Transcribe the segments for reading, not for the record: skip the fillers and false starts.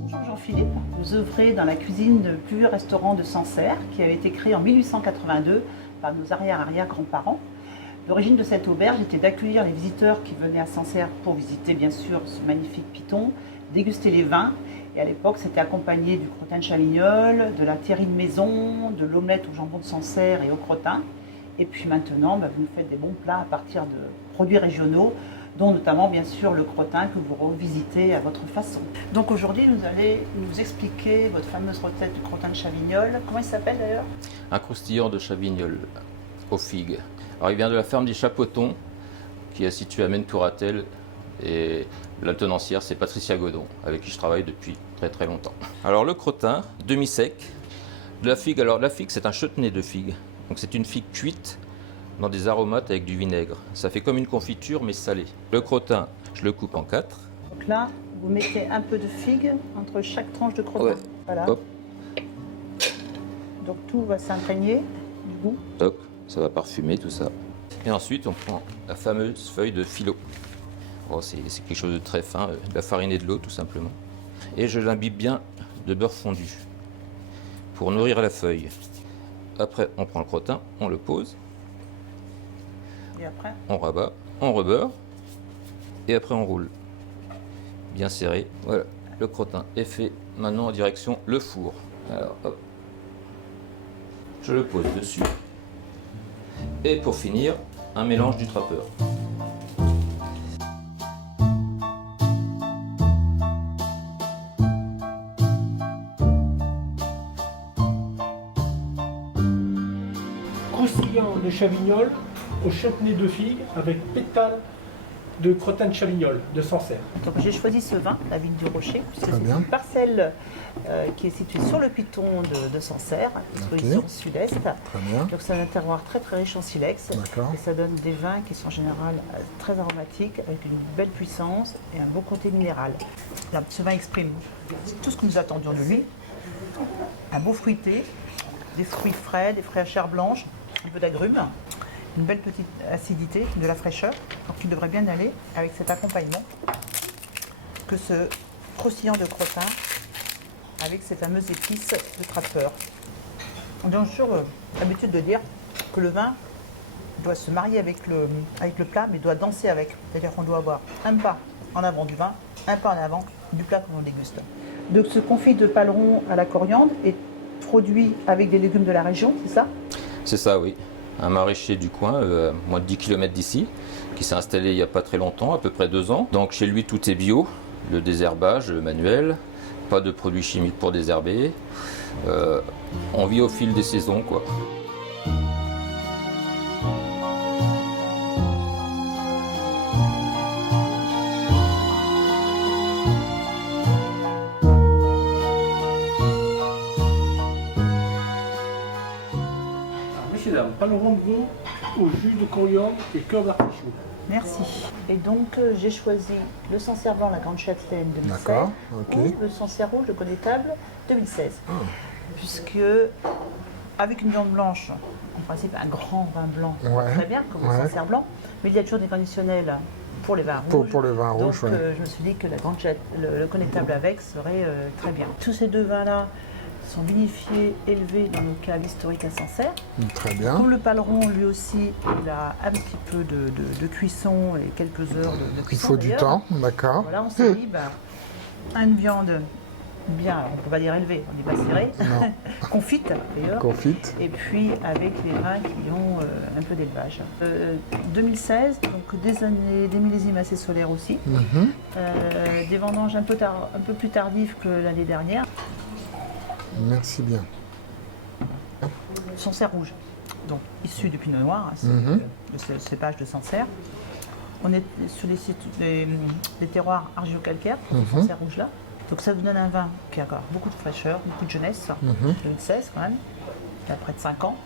Bonjour Jean-Philippe, vous œuvrez dans la cuisine du plus vieux restaurant de Sancerre qui avait été créé en 1882 par nos arrière-arrière-grands-parents. L'origine de cette auberge était d'accueillir les visiteurs qui venaient à Sancerre pour visiter bien sûr ce magnifique piton, déguster les vins. Et à l'époque, c'était accompagné du crottin de Chavignol, de la terrine maison, de l'omelette au jambon de Sancerre et au crottin. Et puis maintenant, vous nous faites des bons plats à partir de produits régionaux, dont notamment bien sûr le crottin que vous revisitez à votre façon. Donc aujourd'hui, vous allez nous expliquer votre fameuse recette du crottin de Chavignol. Comment il s'appelle d'ailleurs? Un croustillant de Chavignol aux figues. Alors il vient de la ferme des Chapotons, qui est située à Mennes-Couratel, et la tenancière c'est Patricia Godon, avec qui je travaille depuis très longtemps. Alors le crottin, demi-sec, de la figue. Alors la figue c'est un chutney de figue, donc c'est une figue cuite dans des aromates avec du vinaigre. Ça fait comme une confiture mais salée. Le crottin, je le coupe en 4. Donc là, vous mettez un peu de figue entre chaque tranche de crottin. Ouais. Voilà. Hop, Donc tout va s'imprégner du goût. toc, ça va parfumer tout ça. Et ensuite on prend la fameuse feuille de filo. Oh, c'est quelque chose de très fin, de la farine et de l'eau tout simplement. Et je l'imbibe bien de beurre fondu pour nourrir la feuille. Après on prend le crottin, on le pose, Et après, on rabat, on rebeurre et après on roule. Bien serré. Voilà, le crottin est fait. Maintenant en direction le four. Alors hop, je le pose dessus. Et pour finir, un mélange du trappeur. Croustillant de Chavignol au chutney de figue avec pétales de crottin de Chavignol de Sancerre. donc j'ai choisi ce vin, la Vigne du Rocher, puisque Très c'est bien. une parcelle qui est située sur le piton de Sancerre, exposition sud-est. Très bien. Donc c'est un terroir très riche en silex. D'accord. Et ça donne des vins qui sont en général très aromatiques, avec une belle puissance et un beau côté minéral. Là, ce vin exprime tout ce que nous attendions de lui. Un beau fruité, des fruits frais, des fruits à chair blanche, un peu d'agrumes, une belle petite acidité, de la fraîcheur, donc qui devrait bien aller avec cet accompagnement que ce croustillant de crottin avec ces fameuses épices de trappeur. On a toujours l'habitude de dire que le vin doit se marier avec le plat, mais doit danser avec. C'est-à-dire qu'on doit avoir un pas en avant du vin, un pas en avant du plat que l'on déguste. Donc ce confit de paleron à la coriandre est produit avec des légumes de la région, c'est ça? C'est ça, oui. Un maraîcher du coin, à moins de 10 km d'ici, qui s'est installé il n'y a pas très longtemps, à peu près 2 ans. Donc chez lui, tout est bio, le désherbage manuel, pas de produits chimiques pour désherber. On vit au fil des saisons, quoi. Messieurs, dames, paleron de veau au jus de coriandre et cœur d'artichaut. Merci. Et donc j'ai choisi le Sancerre blanc, la Grande Châtelaine 2016, D'accord, ok. ou le Sancerre rouge, le connétable 2016. Puisque avec une viande blanche, en principe un grand vin blanc, Ouais, très bien, comme le ouais. Sancerre blanc, mais il y a toujours des conditionnels pour les vins rouges. Pour le vin rouge, Donc ouais. je me suis dit que le connétable avec serait très bien. Tous ces deux vins-là sont vinifiés, élevés dans nos caves historiques à Sancerre. Très bien. Comme le paleron, lui aussi, il a un petit peu de cuisson et quelques heures de Il cuisson. faut du d'ailleurs. temps, d'accord. Voilà, on s'est dit, une viande bien, on ne peut pas dire élevée, on n'est pas serré, Non. confite d'ailleurs, Confite. et puis avec les vins qui ont un peu d'élevage. 2016, donc des millésimes assez solaires aussi, Mhm. des vendanges un peu plus tardives que l'année dernière. Merci bien. Sancerre rouge, donc issu du pinot noir, hein, c'est le cépage de Sancerre. On est sur des terroirs argilo-calcaires, Sancerre rouge là. Donc ça vous donne un vin qui a encore beaucoup de fraîcheur, beaucoup de jeunesse, 2016 quand même, il y a près de 5 ans.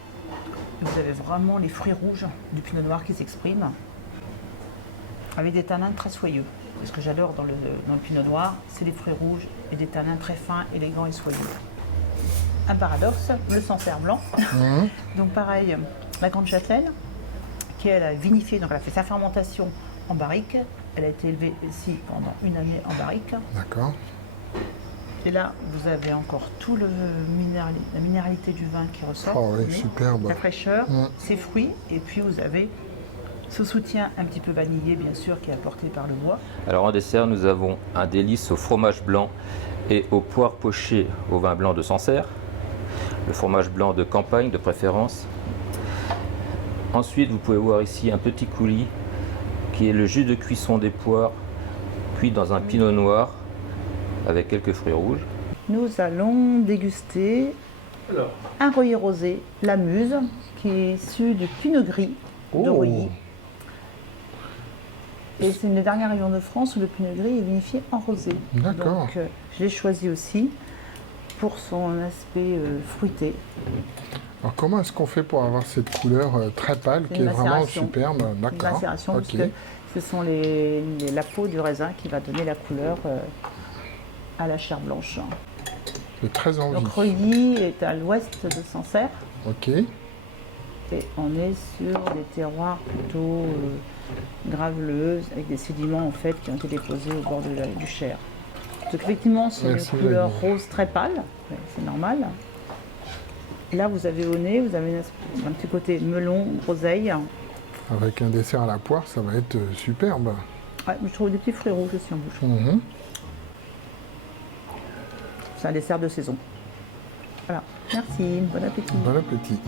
Et vous avez vraiment les fruits rouges du pinot noir qui s'expriment, avec des tanins très soyeux. ce que j'adore dans le pinot noir, c'est les fruits rouges et des tanins très fins, élégants et soyeux. Un paradoxe, le Sancerre blanc. Donc pareil, la Grande Châtelaine, qui elle a vinifié, donc elle a fait sa fermentation en barrique. Elle a été élevée ici pendant une année en barrique. D'accord. Et là, vous avez encore tout la minéralité du vin qui ressort. Oh oui, Mais superbe. la fraîcheur, ses fruits, et puis vous avez ce soutien un petit peu vanillé, bien sûr, qui est apporté par le bois. Alors en dessert, nous avons un délice au fromage blanc et aux poires pochées au vin blanc de Sancerre. Le fromage blanc de campagne de préférence. Ensuite, vous pouvez voir ici un petit coulis qui est le jus de cuisson des poires cuit dans un pinot noir avec quelques fruits rouges. Nous allons déguster Alors, un Reuilly rosé, la Muse, qui est issu du pinot gris de Reuilly. Et c'est une des dernières régions de France où le pinot gris est vinifié en rosé. D'accord. Donc je l'ai choisi aussi pour son aspect fruité. Alors comment est-ce qu'on fait pour avoir cette couleur très pâle C'est qui est une vraiment macération. superbe? Une D'accord. macération, parce Ok. que ce sont la peau du raisin qui va donner la couleur à la chair blanche. C'est très envie. Donc Reuilly est à l'ouest de Sancerre. Ok. Et on est sur des terroirs plutôt graveleuses, avec des sédiments en fait qui ont été déposés au bord du Cher. Donc effectivement, c'est Ouais, une c'est couleur joli. rose très pâle, ouais, c'est normal. Et là, vous avez au nez, vous avez un petit côté melon, groseille. Avec un dessert à la poire, ça va être superbe. Ouais, je trouve des petits fruits rouges aussi en bouche. Mhm. C'est un dessert de saison. Voilà, merci, bon appétit. Bon appétit.